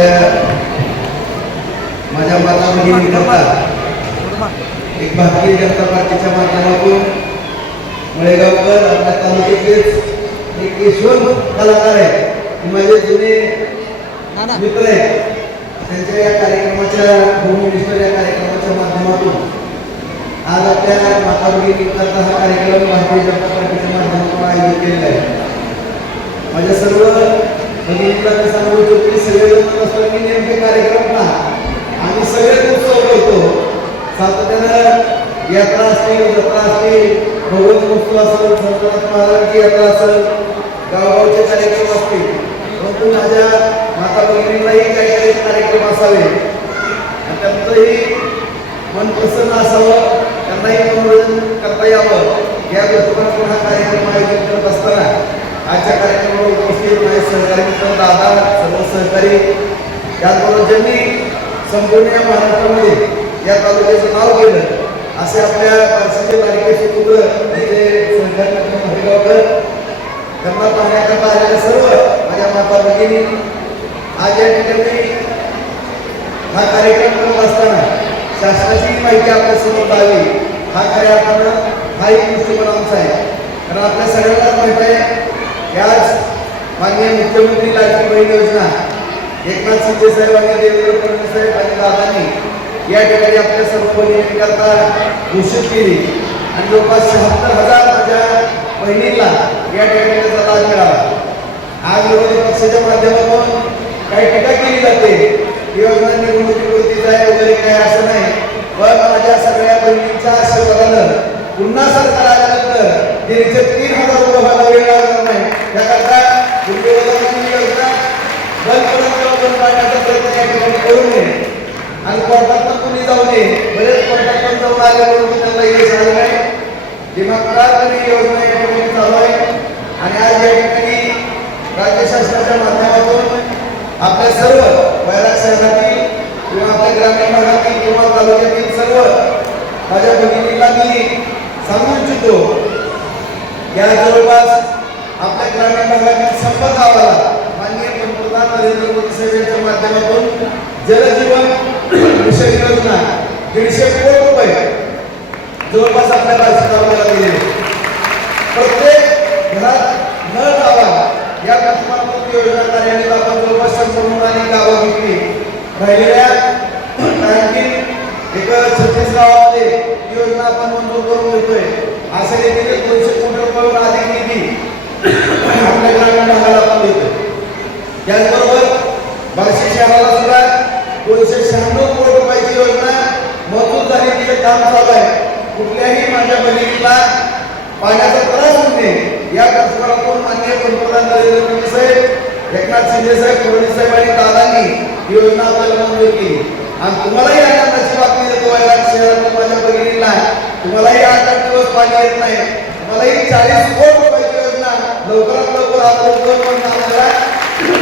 आपल्या माझ्या माता भगिनी करता. एक भारतीय जनता पार्टीच्या माध्यमातून मळेगावकर आपल्या तालुक्यातलेच एक यशवंत कलाकार आहे. माझे जुने मित्र आहेत. त्यांच्या या कार्यक्रमाच्या मिनिस्टर या कार्यक्रमाच्या माध्यमातून आज आपल्या माता भगिनी करता हा कार्यक्रम भारतीय जनता पार्टीच्या माध्यमातून आयोजित केलेला आहे माझ्या सर्व भगिनीला मी सांगू इच्छितो की सगळे जण असतात की नेमके कार्यक्रम पहा आम्ही सगळेच उत्सव करतो सातत्यानं यात्रा असतील जत्रा असतील भगवत महोत्सव असेल संतनाथ महाराजांची यात्रा असेल गावगावचे कार्यक्रम असतील परंतु माझ्या माता भगिनींनाही काहीतरी कार्यक्रम असावे आणि त्यांचंही मन प्रसन्न असावं त्यांनाही मनोरंजन करता यावं या दृष्टिकोनातून हा कार्यक्रम आयोजित करत असताना आजच्या कार्यक्रमावर उपस्थित माझे सहकारी मित्र दादा सर्व सहकारी त्याचबरोबर ज्यांनी संपूर्ण या महाराष्ट्रामध्ये या तालुक्याचं नाव केलं. असे आपल्या पारशीचे तालिकेचे पुत्र म्हणजे हरिगावकर त्यांना पाहण्याकरता आलेल्या सर्व माझ्या माता भगिनी आज या ठिकाणी हा कार्यक्रम करत असताना शासनाची माहिती आपल्यासमोर द्यावी आली हा कार्य आपण हा एक दृष्टिकोन आमचा आहे. कारण आपल्या सगळ्यांनाच माहीत आहे की आज माननीय मुख्यमंत्री लाडकी बहीण योजना एकनाथ शिंदे साहेब आणि देवेंद्र फडणवीस साहेब आणि दादांनी या ठिकाणी आपल्या सर्व बहिणींकरता घोषित केली. आणि जवळपास शहात्तर हजार माझ्या बहिणींना या ठिकाणी त्याचा लाभ मिळाला. आज विरोधी पक्षाच्या माध्यमातून काही टीका केली जाते. योजना निवडणुकीपुरतीच आहे वगैरे काय असं नाही. पण माझ्या सगळ्या बहिणींच्या आशीर्वादानं पुन्हा सरकार आल्यानंतर दीडशे तीन हजार रुपये आणि कोर्टात पण कुणी जाऊ नये. बरेच कोर्टात पण जाऊन आले म्हणून त्यांना यश आलं नाही. दिमागदारपणे ही योजना या ठिकाणी चालू आहे. आणि आज या ठिकाणी राज्य शासनाच्या माध्यमातून आपल्या सर्व वैराग शहरातील किंवा आपल्या ग्रामीण भागातील किंवा तालुक्यातील सर्व माझ्या भगिनीला मी सांगू इच्छितो या जवळपास आपल्या ग्रामीण भागातील सर्व गावाला माननीय पंतप्रधान नरेंद्र मोदी साहेब यांच्या माध्यमातून जलजीवन विषय योजना दीडशे कोटी रुपये. जवळपास आपल्या बार्शी तालुक्याला दिले. प्रत्येक घरात नळ लावा. या दृष्टिकोनातून योजना कार्यान्वित आपण जवळपास संपूर्ण आणि गावं घेतली. राहिलेल्या आणखी एक छत्तीस गावामध्ये ही योजना आपण मंजूर करून देतोय. असं रीतीने दोनशे कोटी रुपयावर अधिक निधी आपल्या ग्रामीण भागाला आपण देतोय त्याचबरोबर बार्शी शहराला सुद्धा दोनशे शहाण्णव कोटी रुपयाची योजना मंजूर झाली तिचे काम चालू आहे कुठल्याही माझ्या बहिणीला पाण्याचा त्रास होऊ नये या दृष्टिकोनातून माननीय पंतप्रधान नरेंद्र मोदी साहेब एकनाथ शिंदे साहेब फडणवीस साहेब आणि दादांनी ही योजना आपल्याला मंजूर केली. आणि तुम्हालाही आनंदाची बातमी देतो वैराग शहरातल्या माझ्या भगिनींना तुम्हालाही आठ आठ दिवस पाणी येत नाही. तुम्हालाही चाळीस कोटी रुपयाची योजना लवकरात लवकर आपण दोन पण आपल्याला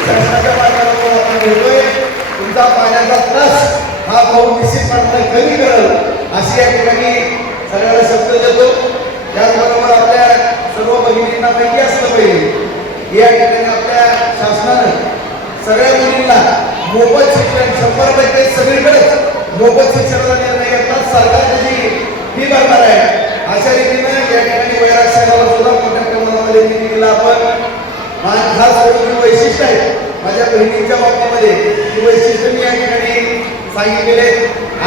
शासनाच्या माध्यमातून आपण घेतोय तुमचा पाण्याचा त्रास हा भाऊ निश्चितपणे कमी करेल अशी या ठिकाणी सगळ्याला शब्द देतो. त्याचबरोबर आपल्या सर्व बहिणींना माहिती असलं पाहिजे या ठिकाणी आपल्या शासनानं सगळ्या मुलींना मोफत शिक्षण शंभर टक्के सगळीकडेच मोफत शिक्षणाचा निर्णय घेतला. सरकारची जी फी भरणार आहे अशा रीतीनं या ठिकाणी वैराग शहराला सुद्धा मोठ्या प्रमाणामध्ये निधी दिला. आपण मान खास करून वैशिष्ट्य आहे माझ्या बहिणींच्या बाबतीमध्ये ही वैशिष्ट्य मी या ठिकाणी सांगितलेले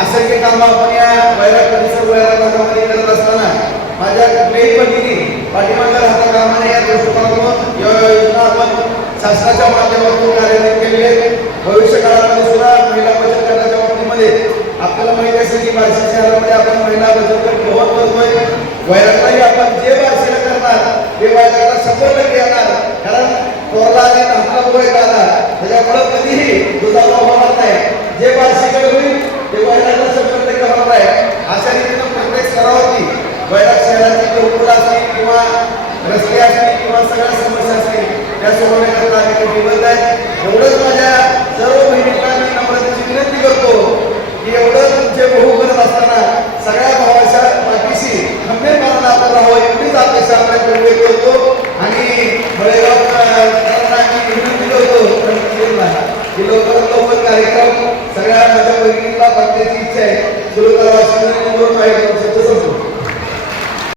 असंख्य कामं आपण या वैराग परिसर वैराग भागामध्ये करत असताना माझ्या कुठल्याही पद्धतीने पाठिंबा राहता कामाने या दृष्टिकोनातून या योजना आपण शासनाच्या माध्यमातून कार्यान्वित केलेले आहे भविष्य काळामध्ये सुद्धा महिला बचत गटाच्या बाबतीमध्ये आपल्याला माहिती असेल की बार्शी शहरामध्ये आपण महिला बचत गट भवन करतोय वैरागलाही आपण जे बार्शीला करणार ते वैरागला शंभर टक्के येणार. कारण कोरला आणि धाकटा मुलं येणार त्याच्यामुळे कधीही दुधाचा होणार नाही. जे बार्शीकडे होईल ते वैरागला शंभर टक्के होणार आहे अशा रीतीनं प्रत्येक स्तरावरती वैराग शहराची चौकट असतील किंवा रस्ते असतील किंवा सगळ्या समस्या असतील त्या सोडवण्याकरता आम्ही कटिबद्ध आहे एवढंच माझ्या सर्व बहिणींना मी नम्रतेची विनंती करतो की एवढं तुमचे भाऊ करत असताना सगळ्या भावाच्या पाठीशी खंबीरपणानं आपण राहावं एवढीच अपेक्षा आपल्याकडे व्यक्त करतो. आणि मळेगाव विनंती करतो की लवकरात लवकर